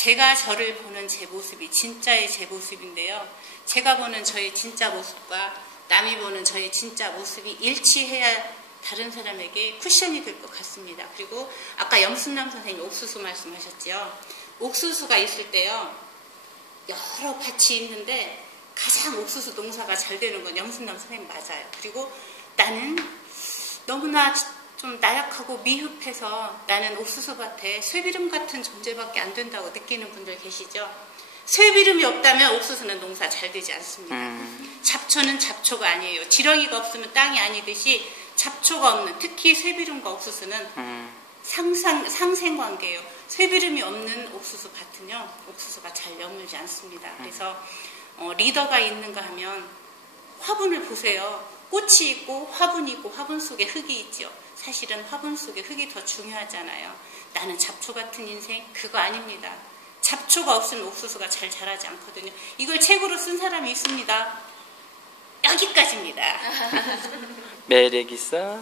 제가 저를 보는 제 모습이 진짜의 제 모습인데요. 제가 보는 저의 진짜 모습과 남이 보는 저의 진짜 모습이 일치해야 다른 사람에게 쿠션이 될 것 같습니다. 그리고 아까 염순남 선생님 옥수수 말씀하셨죠. 옥수수가 있을 때요. 여러 밭이 있는데 가장 옥수수 농사가 잘 되는 건 염순남 선생님 맞아요. 그리고 나는 너무나 좀 나약하고 미흡해서 나는 옥수수밭에 쇠비름 같은 존재밖에 안 된다고 느끼는 분들 계시죠? 쇠비름이 없다면 옥수수는 농사 잘 되지 않습니다. 음. 잡초는 잡초가 아니에요. 지렁이가 없으면 땅이 아니듯이 잡초가 없는 특히 쇠비름과 옥수수는 음. 상상, 상생관계예요. 쇠비름이 없는 옥수수 밭은요, 옥수수가 잘 여물지 않습니다. 그래서 어, 리더가 있는가 하면 화분을 보세요. 꽃이 있고 화분이 있고 화분 속에 흙이 있죠. 사실은 화분 속에 흙이 더 중요하잖아요. 나는 잡초 같은 인생 그거 아닙니다. 잡초가 없으면 옥수수가 잘 자라지 않거든요. 이걸 책으로 쓴 사람이 있습니다. 여기까지입니다. 매력 있어.